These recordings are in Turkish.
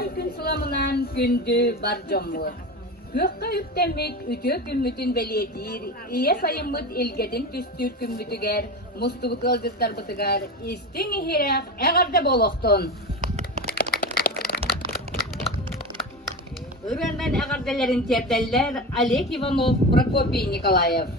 Ай күн сұламынан күнді бар жоммур. Көкқа үктемит үтө күммүтін белетир, ие сайыммыт илгедин түстүр күммүтігер, мустубут ылдыттар бытыгар, истин ихирак әғарда болохтун. Үрәнмен әғардаларын терделлер Олег Иванов, Прокопий Николаев.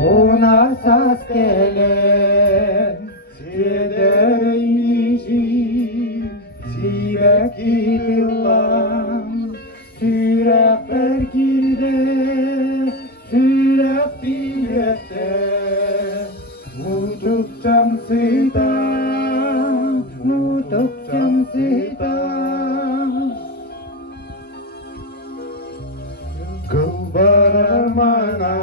Ona sas gelen Sidereymişi Sirek yılan Sürek bergirde Sürek bilette Mutuk camsıda Mutuk camsıda Kılbaramanan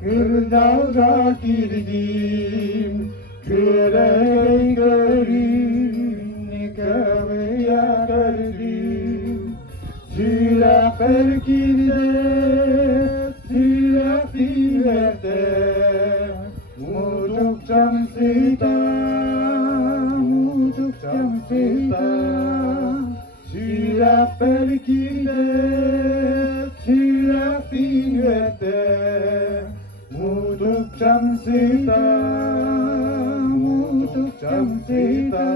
Kırdalga girdim Körey görün Nikavıya gördüm Sürek bergirde Sürek bilette Mutuk camsıda Mutuk camsıda Sürek bergirde Sürek bilette Mutuk camsıda Mutuk camsıda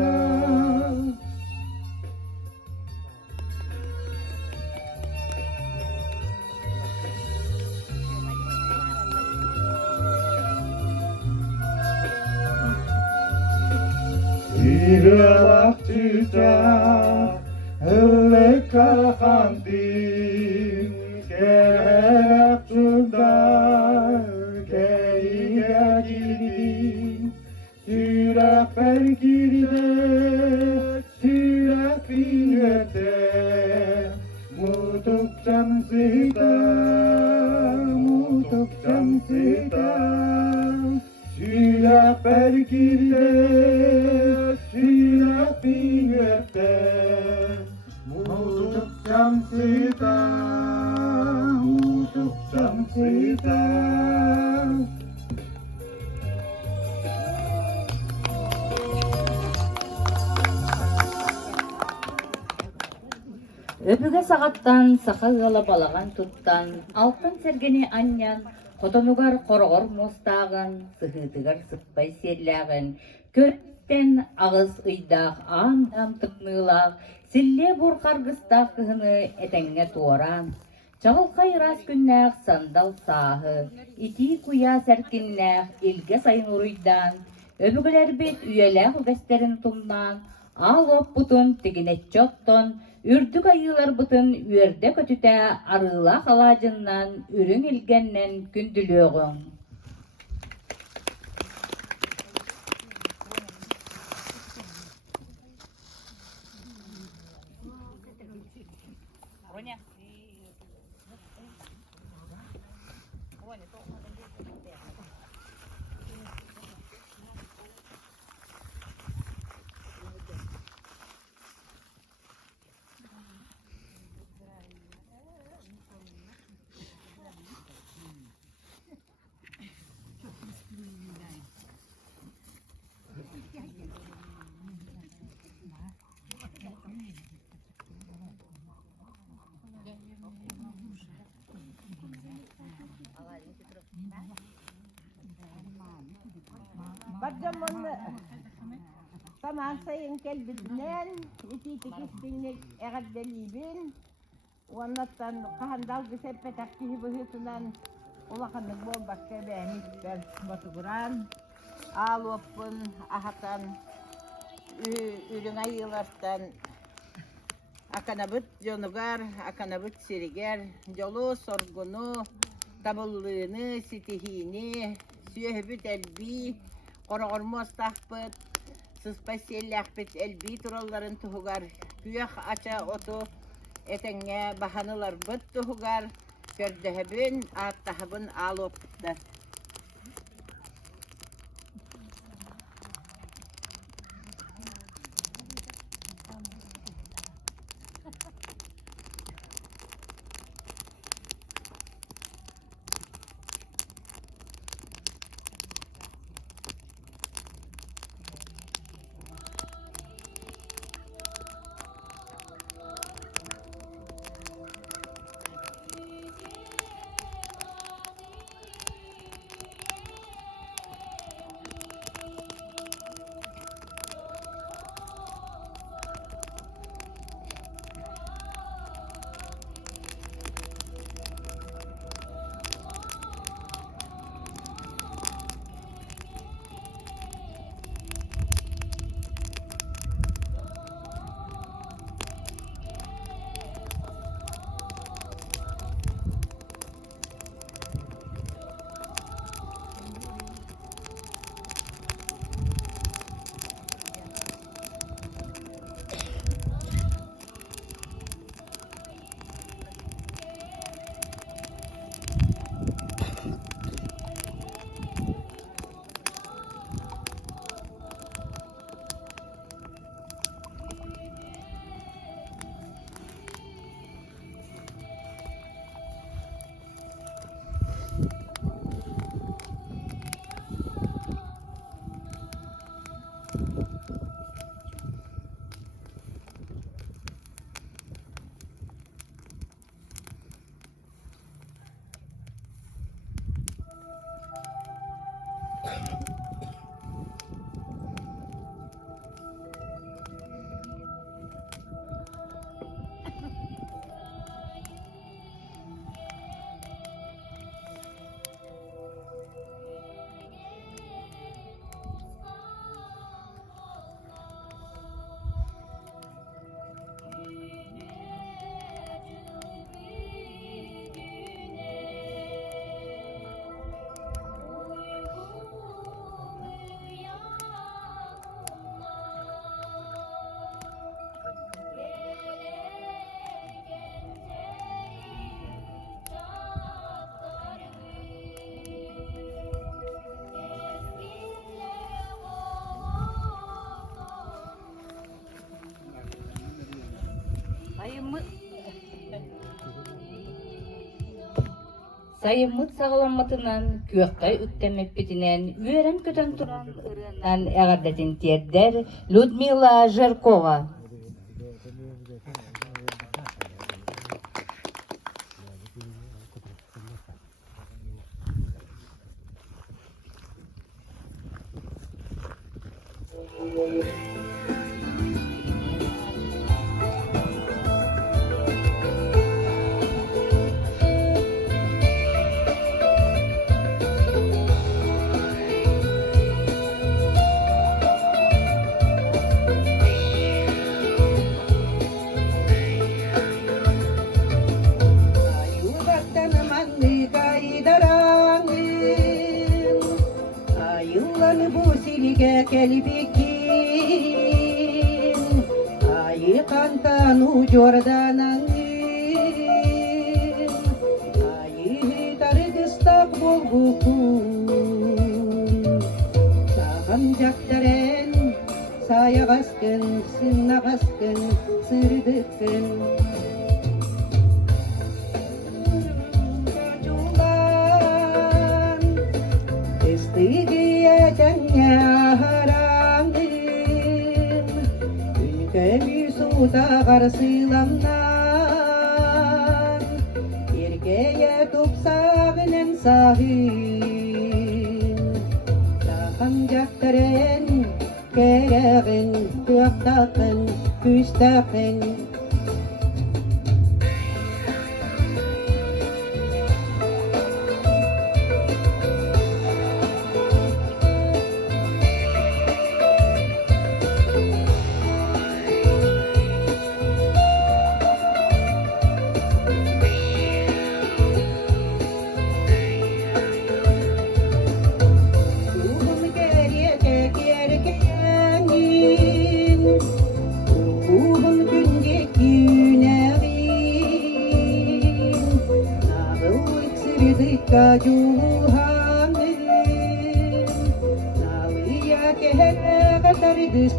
Sire vaktiga Hılleka kandim Gerek tundar Keriye girdim Sürek bergirde Sürek bilvete Mutuk camsıda Mutuk camsıda Sürek bergirde Sürek bilvete Mutuk camsıda Mutuk camsıda Öpüge sağattan, sağa balağan tuttan, altın sergeni anyan, Kotonugar korogor mostağın, sıhıdıgar sıkpay serlağın, Körtten ağız uydağ, andam tıknığlağ, Sille burkar gыстağ kıhını etenge tuoran. Çağıl kayras günnağ sandal sahı, iti kuya serkinnağ, ilge sayın uruydan, Öpügeler bit üyelağ gösterin tumdan, Al op butun tiginet çotton, Ürdük ayılar butun üerde kötüte arıla halacından ürün ilgenden kündülüğün. Badamon tamam sayın kelbidnen ititik istinlik egaddelibin Ondan kahandal bir taktiği boyutundan ulakanlık bol başka beğenmişler batuguran Alopun ahatan ürün ayılardan Akanabıt jonugar, akanabıt siriger, jolu sorgunu, tabullığını, sitihini, süyehbüt elbi, qorogormos tahpıt, sıspasiyellahpıt elbi turalların tuhugar, kuyah aça otu, etenge bahanılar bıt tuhugar, kördehebin, attahabın aloptlar. Sayımıt sağlamatынан, küökkay üttemepitinen, üeren kötön turan ırığından ägärdetin tiedder Ludmila Zherkova. Kelbikin ayı kantanu jordanan ayı tarıgıstak bolgukun saham jaktaren saya gaskın sınna gaskın sırdıkın Julan istigiye janya Suda karşılamdan Erkeğe tupsağının sahin Saham jaktaren kereğin Kuyaktakın, küstakın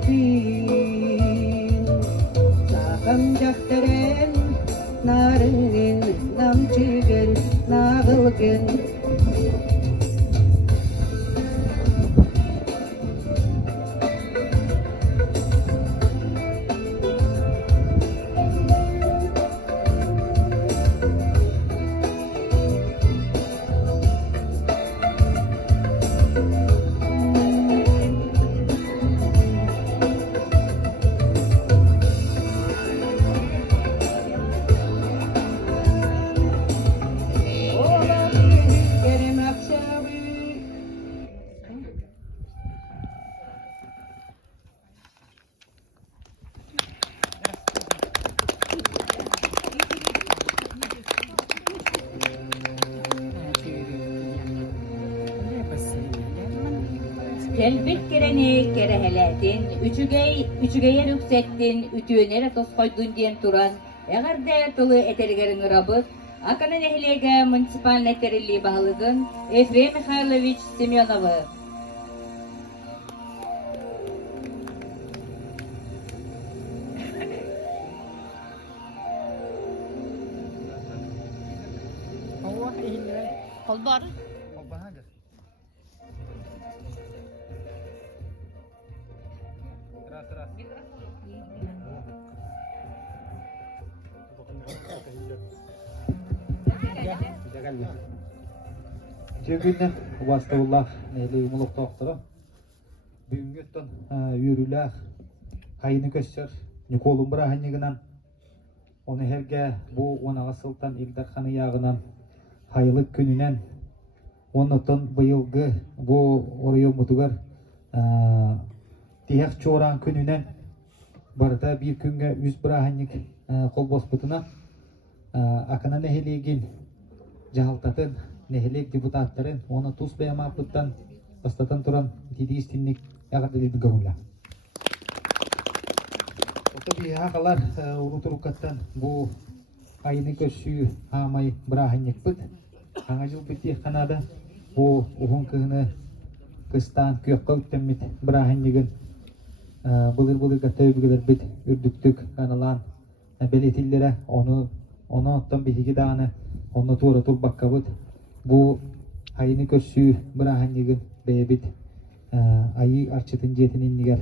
üstün Sağım jaktaren narıngın namçıgın nağılgın Kerem akşamı Kelbek kereni kereheletin, üçügeyer yüksektin, ütüönere tos koydun diyen turan, eğerde tılı etergerin ırabıt, Akanan ehlege municipal neterili bağlıdın, Efrem Mikhailovich Semyonov'ı. Cegünden vastawullah neyle umuluk toqtara. Büngütten yürülah hayını köşer Nikolun bırahanygынан onu herge bu ona asıltan ildarxanı yağınan hayılık gününen ondan bıyılgı bu oraya mutugar tiyaq çoran gününen barda bir günge yüz bırahanyk kol bosputuna akana neheligin jahaltatın nehelik deputatların onu tuz beyamaplıktan bastatan turan didi istinlik yagat edildi gavunla. Tabii hakalar unuturukattan bu ayını köşüyü hamay bırahanyk bıt. Hangacıl bitti kanada bu uhun kığını kıstan kıyakka üttemmit bırahanyygın bılır gatayıbıgılar bit ürdüktük kanalan beletillere onu ottan bihigi dağını onu tuğra tur bakkabıt bu ayını köşüyü bırahanyygın beyebit ayı arçıtın jetinin niger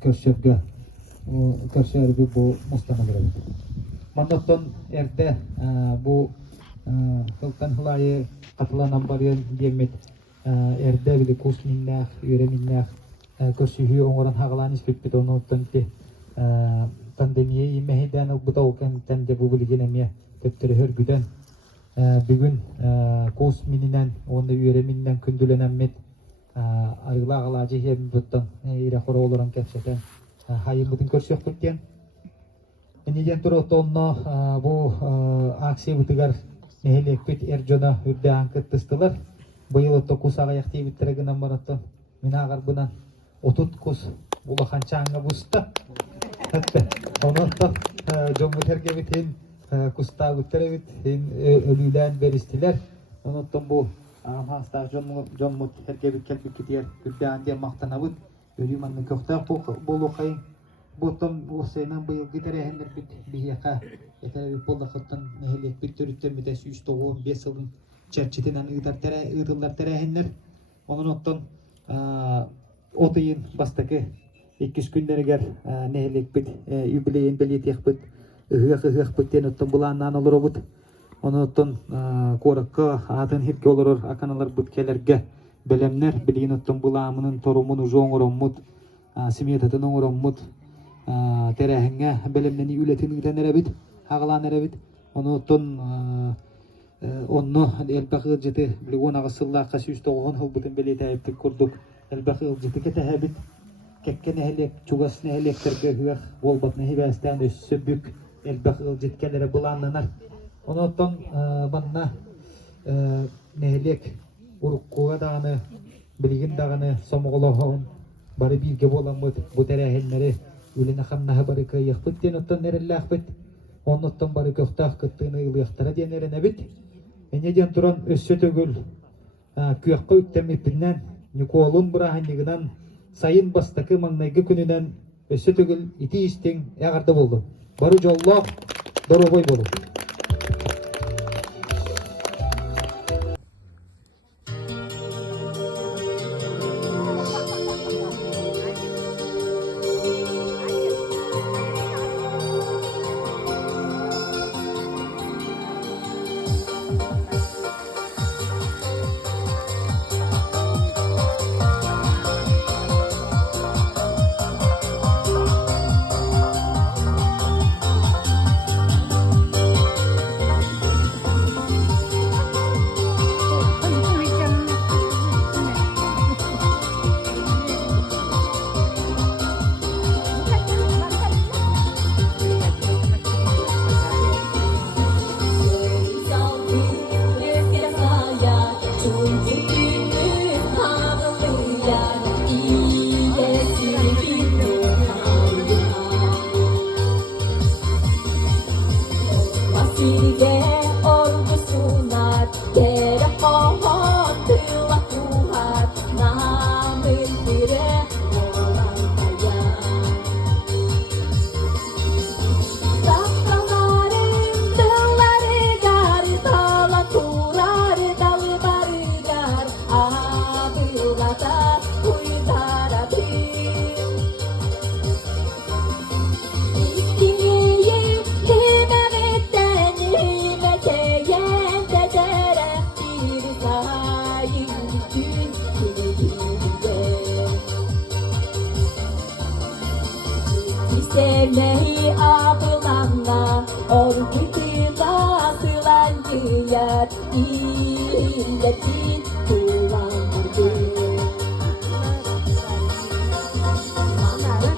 köşöpgö köşörgü bu mustanagırı. Mandattan erde bu Kılkan hılayı katılanan barıyan diyemmet erde bile kurs minnah, yöre minnah köşühü oğuran hağılan ispetbet onu ottanti pandemiyeyi mehiden butavken tende bu bilgin emiye köptürü hörgüden bugün kurs mininen onda yöre minnen kündülenen met arıla ağalacı hem buttan ire xora oluran kepseten hayın butun köşüyok bitken Neden turut onno bu aksi butigar nehelekpet erjona hürde ankıt tıstılar. Bu yıl otta kusağa yakti bittireginan barattan. Mina agar bunan otut kus ulakan çanga busta. Hatta onu otta jomu tergebit hin kusta bittirebit hin ölülen beristiler. Onu otta bu hasta jomu tergebit kelbik kitiyer hürde andiye maktanabut. Ölü manlı köfta bu lokayın. Botam Hüseyin'in bıyıl giderehenler bit biyaka yeterli bolda kıttan nehelek bittürütten bite 195 yılın çerçetinden ıdırlar terehenler onun ottan otayın bastaki 200 günleri ger nehelek bit yübileyin beliyet bit ıhıyak bitten ottan bulandan olur obut onun ottan korakka atın hirke olur akanalar bitkelerge belemler bilgin ottan bulamının torumunu joğurummut simyetatın oğurummut terehenge belemneni ületini tenerebit haqlan erebit onu ton onno elbaqı jete bilgona qasılla qasüs toğun hılbıtın belitayıp kurduk elbaqı jete ketehebit kekkene helek çugasne helekterge hüq bolbatna hibastan össübük elbaqı jetkelere bulanlanar onu ton banna nehelek urukkuga dağını bilgin dağını somoğlohun bari birge bolamut bu terehenleri Ülüne xamnaha barıka yıqbıt den ottan nerellaq bit. Onottan barıka uqtaq kıttığını yılıyaqtara den erene bit. Eneden turan össö tögül kuyaqqa üttemi binnen Nikolun bırahanyygынан sayın bastakı mаңнайгы күнүнен өссө түгүл ити истең ягарды болду. Бары жоллоқ доробой болу. Sevmeyi ablanla orbitına sılancıya illeti kullanmadı.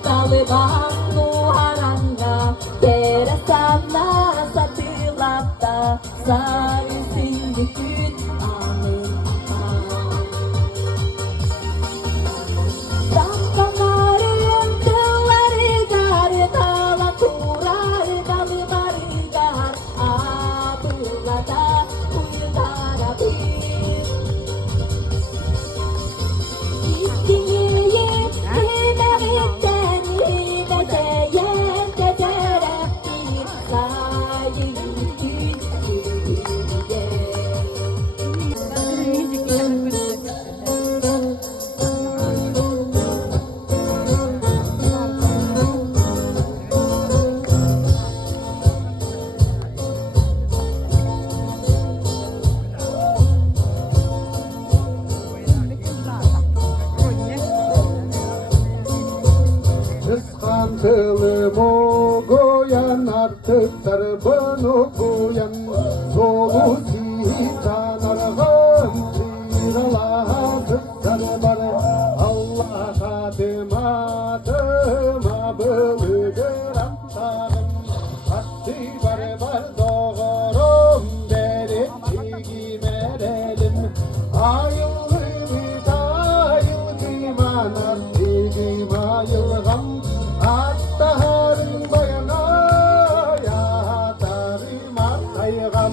Taliban muharanga kerasana satılap da sarsın bütün amin. Kıskan kılımı goyan artık sarıbını koyan Solu sitan arğın siralah kıskar bar Allah adıma bılıgır antağım Attı bar doğurum derip çigimerelim Ayılgı bir ayılgıman artigim ayılgam Attaharın bayana yatarım attayğam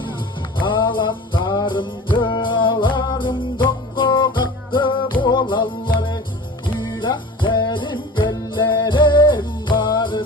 Alatlarım kılarım dokko kakkı bolalları Yüreklerim göllerim barı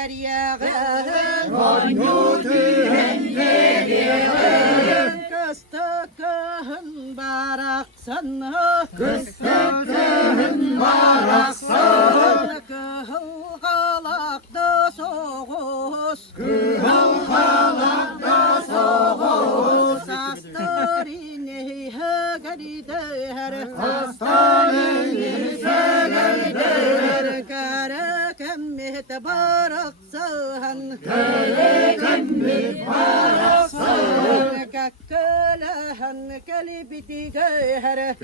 bir yağın kıstıkın baraksan kıhıl kalakta soğuz sastarini hegerider kara kemmet baraksan kakkalahan kalbiti gher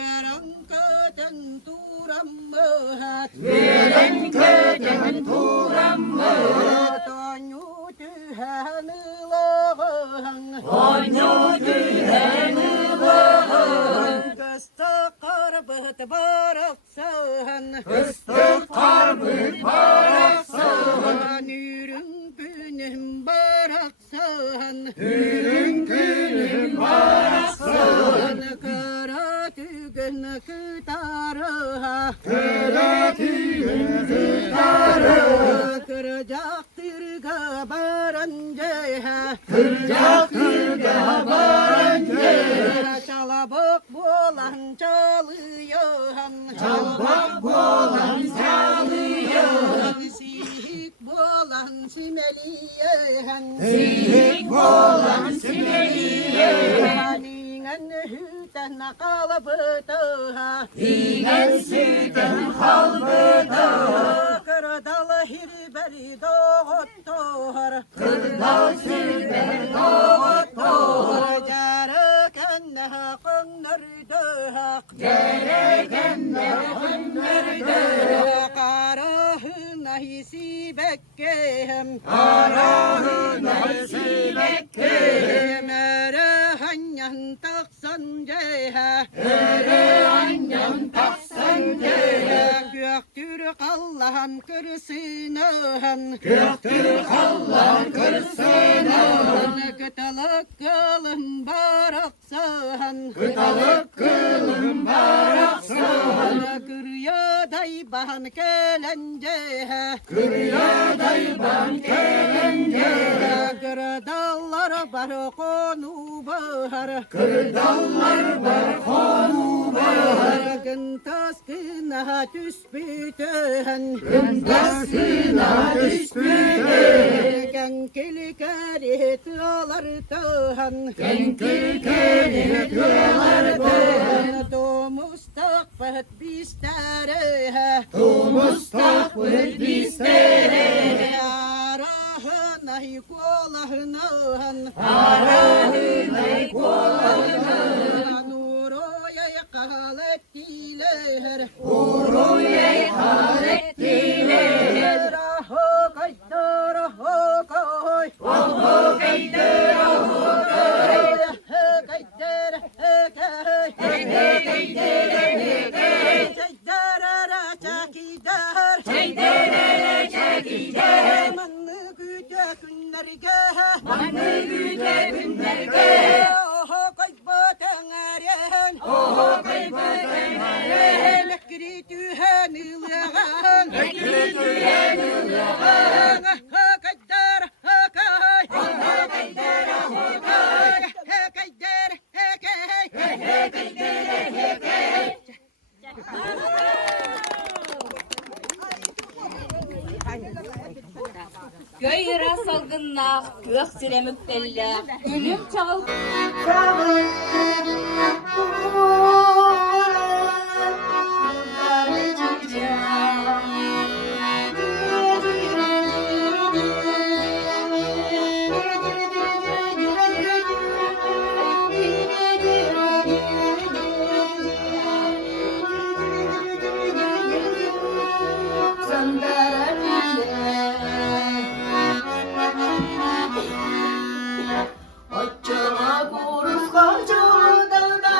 Yarang katan turam mahat Tonyu tuhan lohang Kastakar bat baraksan Nürün günüm baraksan Kara tügün kıtarıha Kıracaktır gabaranceha Çalabık bolan çalıyorhan Sihik bolan simeliyehan Ningen hüten kalbıtıha Kırdal hirberi doğuttur Jarıkenne kınırdık Karahına hisi bekkehem Mere hanyan taksan ceha Göktür kallahan kırsınıhan Kıtalık kılın baraksan Kırya dayban kelenceha Kırdallar bar konu bahar Gıntas kına tüspütühen Kenkili kerit alartıhan Mustakbet bistereha Arahınay kolahınahan Nuroyay kalet diler Raho kaydır raho koy kaydır Manlı güce günlerge Oho kayboten eriyen Lekri tühen ılığın Kaydar hakay Göğüre salgınlar, gök süremük belle, gülüm çağıl. Açığa kuruz kaçırdı da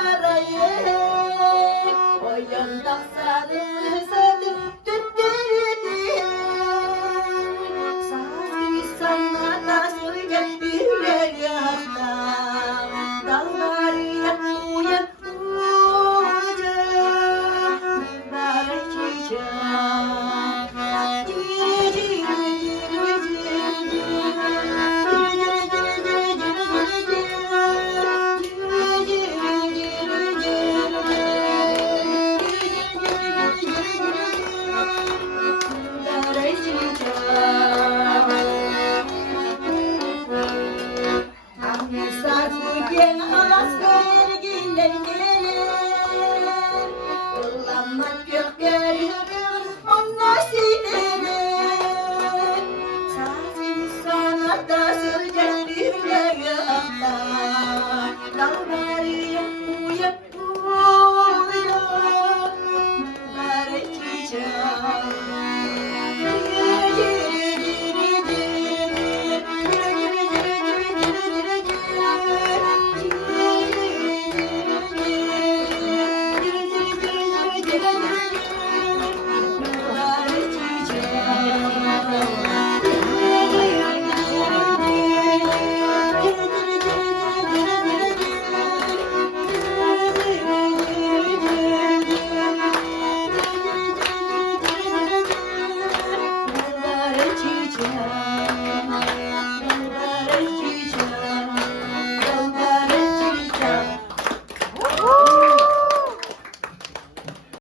Kızım